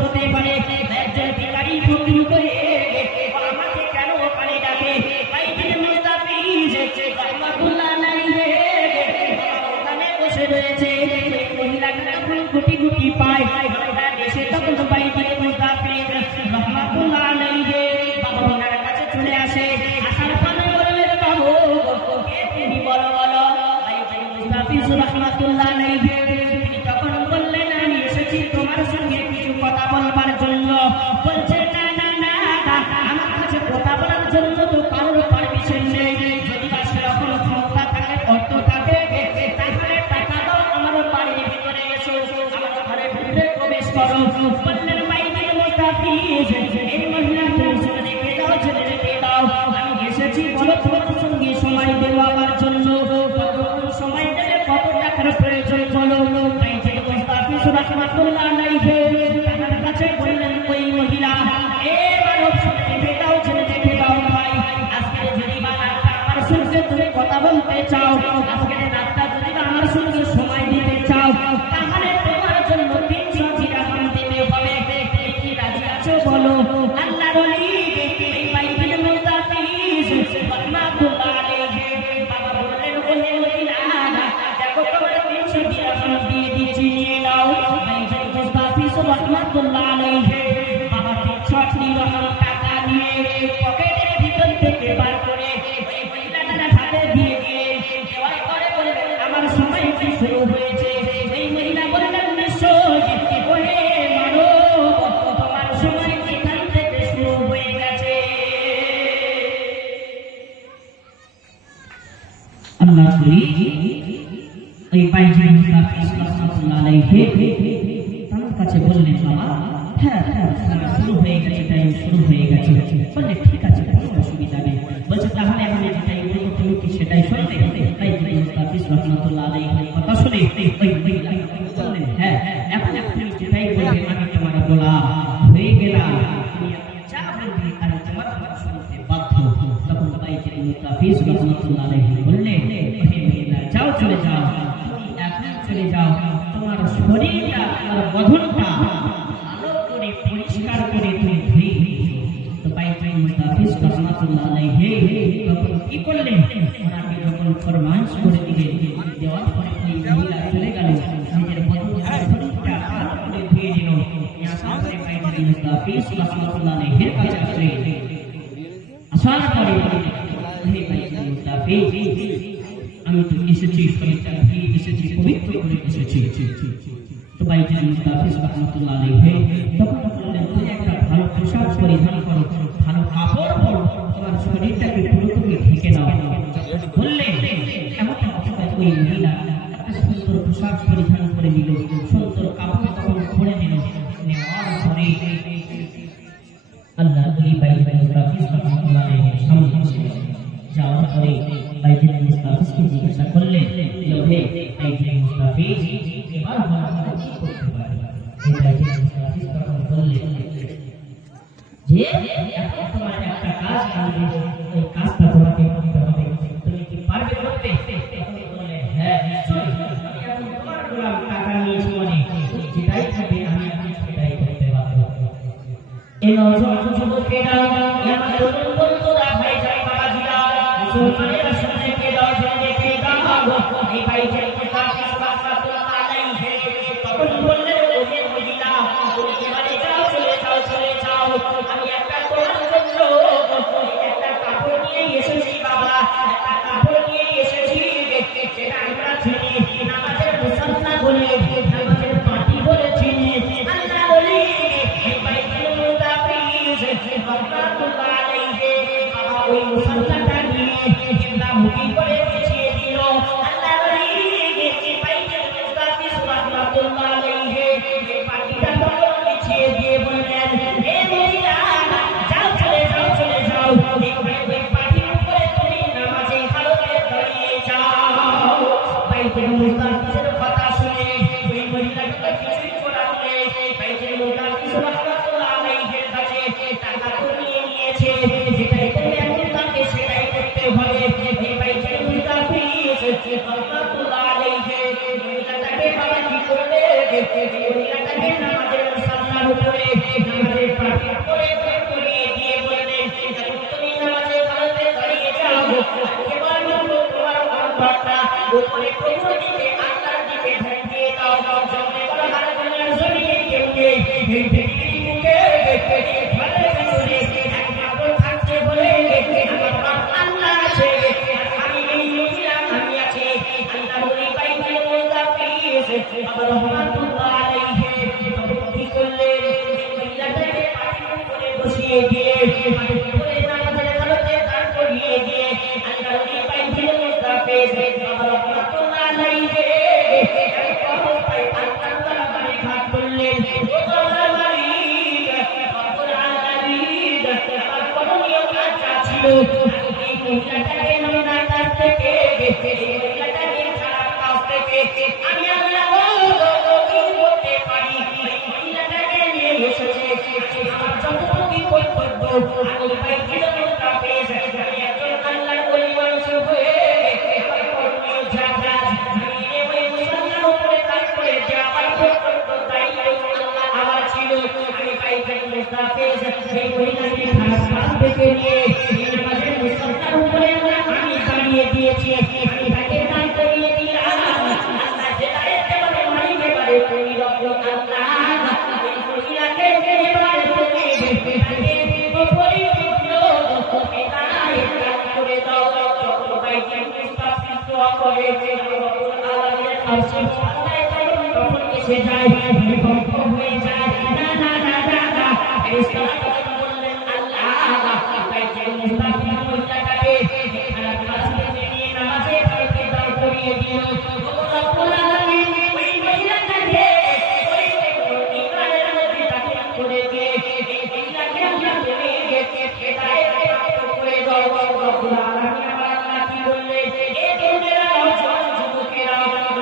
হতে পারে একজন ভিখারি ফকির হয়ে আমাকে কেন পানি ডাকে বাইজিদ মুস্তাফিজ রাহমাতুল্লাহ আলাইহি ওখানে বসে রয়েছে মহিলাটা যখন গুটি গুটি পায় এসে তখন বাইজিদ মুস্তাফিজ রাহমাতুল্লাহ আলাইহি বাবা ওনার কাছে চলে আসে আসার পরে বলে বাবু কে তুমি বলো বলো বাইজিদ মুস্তাফিজ রাহমাতুল্লাহ আলাইহি তিনি তখন বললেন আমি এসেছি তোমার সঙ্গে কিছু কথা বলবার জন্য বলছে না না না আমার কাছে কথা বলার জন্য তো কারোর পারমিশন নেই যদি বা সেরকম ক্ষমতা থাকে অর্থ থাকে তাহলে টাকা দাও আমার বাড়ির ভিতরে এসো আমার ঘরের ভিতরে প্রবেশ করো বললেন বাইজিদ মুস্তাফিজ এই মহিলা শুনে রেখে দাও ছেড়ে রেখে দাও আমি এসেছি বলো তোমার সঙ্গে সময় দেবো আমার জন্য কতক্ষণ সময় দেবে কত টাকার প্রয়োজন বলো বাইজিদ মুস্তাফিজ রাহমাতুল্লাহ আলাইহি তার কাছে বললেন ওই মহিলা মানব শুনে রেখে দাও ছেড়ে রেখে দাও ভাই আজকে যদি বা আমার সঙ্গে তুমি কথা বলতে চাও আজকে রাতটা যদি বা আমার সঙ্গে সময় দিতে চাও তাহলে তোমার জন্য 300 দিরহাম দিতে হবে কি রাজি আছো বলো আল্লাহর ওলি এই বাইজিদ মুস্তাফিজ রাহমাতুল্লাহ আলাইহি বাবা বললেন ওহে মহিলা দেখো তোমার 300 দিরহাম দিয়ে দিচ্ছি নিয়ে নাও বাইজিদ মুস্তাফিজ রাহমাতুল্লাহ আলাইহি বাবা 300 দিরহাম টাকা নিয়ে পকেটের ভিতর থেকে বার করে ওই মহিলাটার হাতে দিয়ে দেওয়ার পরে বললেন আমার সময় কি শুরু হয়েছে এই মহিলা বললেন নিশ্চয় ওহে মানব তোমার সময় এখান থেকে শুরু হয়ে গেছে আল্লাহ করি এই বাইজিদ মুস্তাফিজ রাহমাতুল্লাহ আলাইহি তার কাছে বললেন বাবা হ্যাঁ শুরু হয়ে গেছে টাইম শুরু হয়ে গেছে বললে ঠিক আছে কোনো অসুবিধা নেই বলছে তাহলে আমি যেটাই বলবো তুমি কি সেটাই শুনবে বাইজিদ মুস্তাফিজ রাহমাতুল্লাহ আলাইহি কথা শুনে ওই মহিলা বললেন হ্যাঁ এখন আপনি যেটাই বলবেন আমি তোমার গোলাম হয়ে গেলাম তুমি যা বলবি আর তোমার কথা শুনতে বাধ্য তখন বাইজিদ মুস্তাফিজ রাহমাতুল্লাহ আলাইহি বললেন ওহে মহিলা যাও চলে যাও তুমি এখন চলে যাও তোমার শরীরটা তোমার বদনটা ভালো করে পরিষ্কার করে তুমি ধুয়ে তো বাইজিদ মুস্তাফিজ রাহমাতুল্লাহ আলাইহি তখন কি করলেন ওনাকে যখন ফরমাইশ করে দিলেন দেওয়ার পরে ওই মহিলা চলে গেল নিজের বদনটা শরীরটা ভালো করে ধুয়ে নিল আসার পরে বাইজিদ মুস্তাফিজ রাহমাতুল্লাহ আলাইহির কাছে আসলেন আসার পরে হে বাইজিদ মুস্তাফিজ আমি তো এসেছি শরীরটা ধুয়ে এসেছি পবিত্র করে এসেছি তো বাইজিদ মুস্তাফিজ রাহমাতুল্লাহ আলাইহি তখন বললেন তুমি একটা ভালো পোশাক পরিধান করো ভালো কাপড় পরো তোমার শরীরটাকে পুরোপুরি ঢেকে দাও বললেন এমন অবস্থায় ওই মহিলা একটা সুন্দর পোশাক পরিধান করে নিল সুন্দর কাপড় কাপড় পরে নিল নেওয়ার পরে আল্লাহ ওই বাইজিদ মুস্তাফিজ রাহমাতুল্লাহ আলাইহি সামনে যাওয়ার পরে বাইজিদ মুস্তাফিজকে জিজ্ঞাসা করলেন হে বাইজিদ মুস্তাফিজ এবার আমরা কি করতে পারি বাইজিদ মুস্তাফিজ তখন বললেন যে এখন তোমার একটা কাজ আসবে ওই কাজটা তোমাকে করতে হবে তুমি কি পারবে করতে বললেন হ্যাঁ নিশ্চয়ই আমি এখন তোমার গোলাম টাকা নিয়েছি অনেক যেটাই থাকবে আমি সেটাই করতে পারবো এই নজর যুবকেরা আমার বন্ধুরা ভাই যাই বাবাজিরা মুসলমানেরা শুনে কে দাও জেনে কে দাও এই বাইজিদ মুস্তাফিজ রাহমাতুল্লাহ আলাইহি তখন বললেন ওহে মহিলা তুমি এবারে যাও চলে যাও চলে যাও আমি একটা তোমার জন্য একটা কাপড় নিয়ে এসেছি বাবা একটা কাপড় নিয়ে এসেছি যেটা আমরা চিনি নামাজের মুসাল্লা বলে নামাজের পাটি বলে চিনি আল্লাহ ওলি এই বাইজিদ মুস্তাফিজ রাহমাতুল্লাহ আলাইহি বাবা ওই মুসাল্লাটা নিয়ে কিবলা এই পৃথিবীর বুকে ঘরে ঘরে একমাত্র থাকছে বলে আমার রব আল্লাহ আছে, আমি এই মহিলা আমি আছি। আল্লাহ বলি বাইতুল মুস্তাফিজ আমার রহমাতুল্লাহ আলাইহি কি করলেন, মহিলাটাকে পাটির উপরে বসিয়ে দিয়ে পাটির উপরে নামাজের হালতে দাঁড় করিয়ে দিয়ে আল্লাহ বলি বাইতুল মুস্তাফিজ আমার রহমাতুল্লাহ আলাইহি আমি আল্লাহ করতে পারি মহিলাটাকে নিয়ে এসেছে আমার যতটুকু কর্তব্য আমি বাইতুল মুস্তাফিজ আমি একজন আল্লাহর ওলি মানুষ হয়ে আমার কর্মীয় যাত্রা আমি ওই মুসলমান উপরে কাজ করে যে আমার কর্তব্য দায়িত্ব আল্লাহ আমার ছিল। আমি বাইতুল মুস্তাফিজ সেই মহিলাকে খারাপ কাজ থেকে নিয়ে আমাদের মুসলমান উপরে আমি দাঁড়িয়ে দিয়েছি, আমি তাকে দান করিয়ে দিলাম। আল্লাহ হেদায়েত এবারে মালিক এবারে তুমি রব আল্লাহ এই মহিলাকে এবারে তুমি পরিপূর্ণ হেদায়েত দান করে দাও। যত বাইতুল মুস্তাফিজ দোয়া করে রব্বুল আলামিনের আরশে আল্লাহ তখন এসে যায় ভূমিকম্প হয়ে যায়। না না না না না ফেরেশতারা বললেন আল্লাহ বাইতুল মুস্তাফিজ মহিলাটাকে খারাপ কাজ থেকে নিয়ে নামাজে কালকে দান করিয়ে দিও। রব্বুল আলামিন ওই মহিলাটাকে ওই ইমানের মধ্যে দাখিল করে দিয়ে এই মহিলাকে আল্লাহ তুমি হেদায়েত প্রাপ্ত করে দাও। রব্বুল আলামিন আমার আল্লাহ কি বললেন, এ তরুণেরা জওয়ান যুবকেরা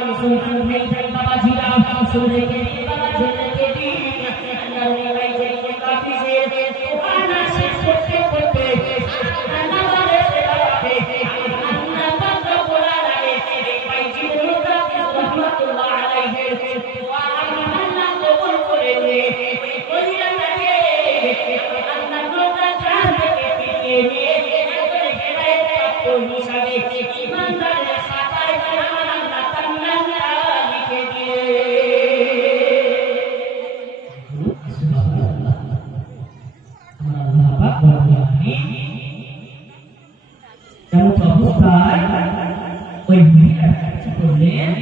মুসলমান ভাই বাবাজিরা শুনে কে বাবা ছেলেকে দিন আল্লাহ ওই বাইতুল মুস্তাফিজের দোয়া শেষ করতে করতে আল্লাহ বলে আল্লাহ পাক রব্বুল আলামিন এই বাইতুল মুস্তাফিজ রাহমাতুল্লাহ আলাইহি দোয়া আল্লাহ কবুল করে নিয়ে ওই মহিলাটাকে আল্লাহ রোজা চার থেকে ফিরিয়ে নিয়ে একজন হেদায়েত প্রাপ্ত হিসাবে ঈমানদারের খাতায় আমার আল্লাহ তার নামটা লিখে দিয়ে। আমার আল্লাহ পাক রব্বুল আলামিন এমন অবস্থায় ওই মহিলাটা কি করলেন,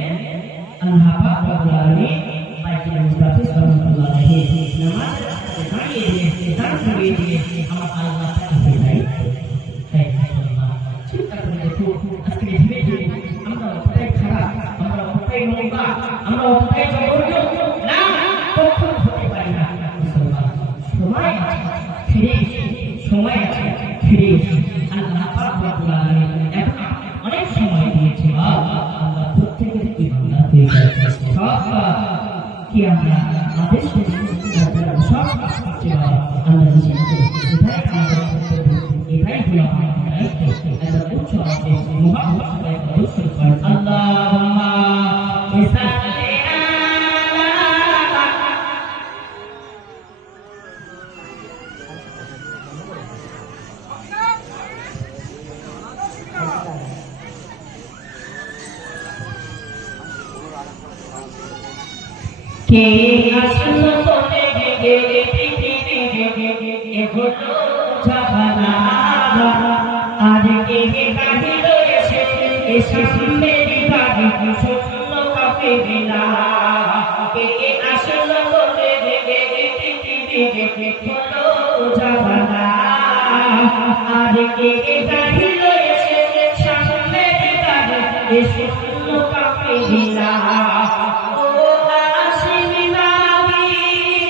আল্লাহ পাক রব্বুল আলামিন বাইতুল মুস্তাফিজ রাহমাতুল্লাহ আলাইহি নামাজ দাঁড়িয়ে দিয়ে দাঁড় করিয়ে দিয়ে আমার আল্লাহ তাকে হেদায়েত চিন্তা করে দেখো আজকে ধীরে ধীরে আমরা অতটাই খারাপ, আমরা অতটাই নোংরা, আমরা অতটাই জঘন্য না কখনো হতে পারি না। মুসলমান সময় আছে ফিরে এসে, সময় আছে ফিরে এসে আল্লাহ পাক রব্বুল আলামিন এখন অনেক সময় দিয়েছে। আল্লাহ প্রত্যেকের ইমানদার হয়ে যায় সব কি আমরা আদেশ সব কাজ করছে আল্লাহ এটাই আমাদের এটাই হলো আমাদের দায়িত্ব। এত উচ্চ আছে মুহাম্মদ রাসূল আল্লাহুম্মা সাল্লি কে আসলো কোনে গে পৃথিবী এগুলো জাহানা আর কে কাহিল এসে এসে মেরি বাড়ি শুনল কাফেলা কে আসলো কোনে গে পৃথিবী এগুলো জাহানা আর কে কাহিল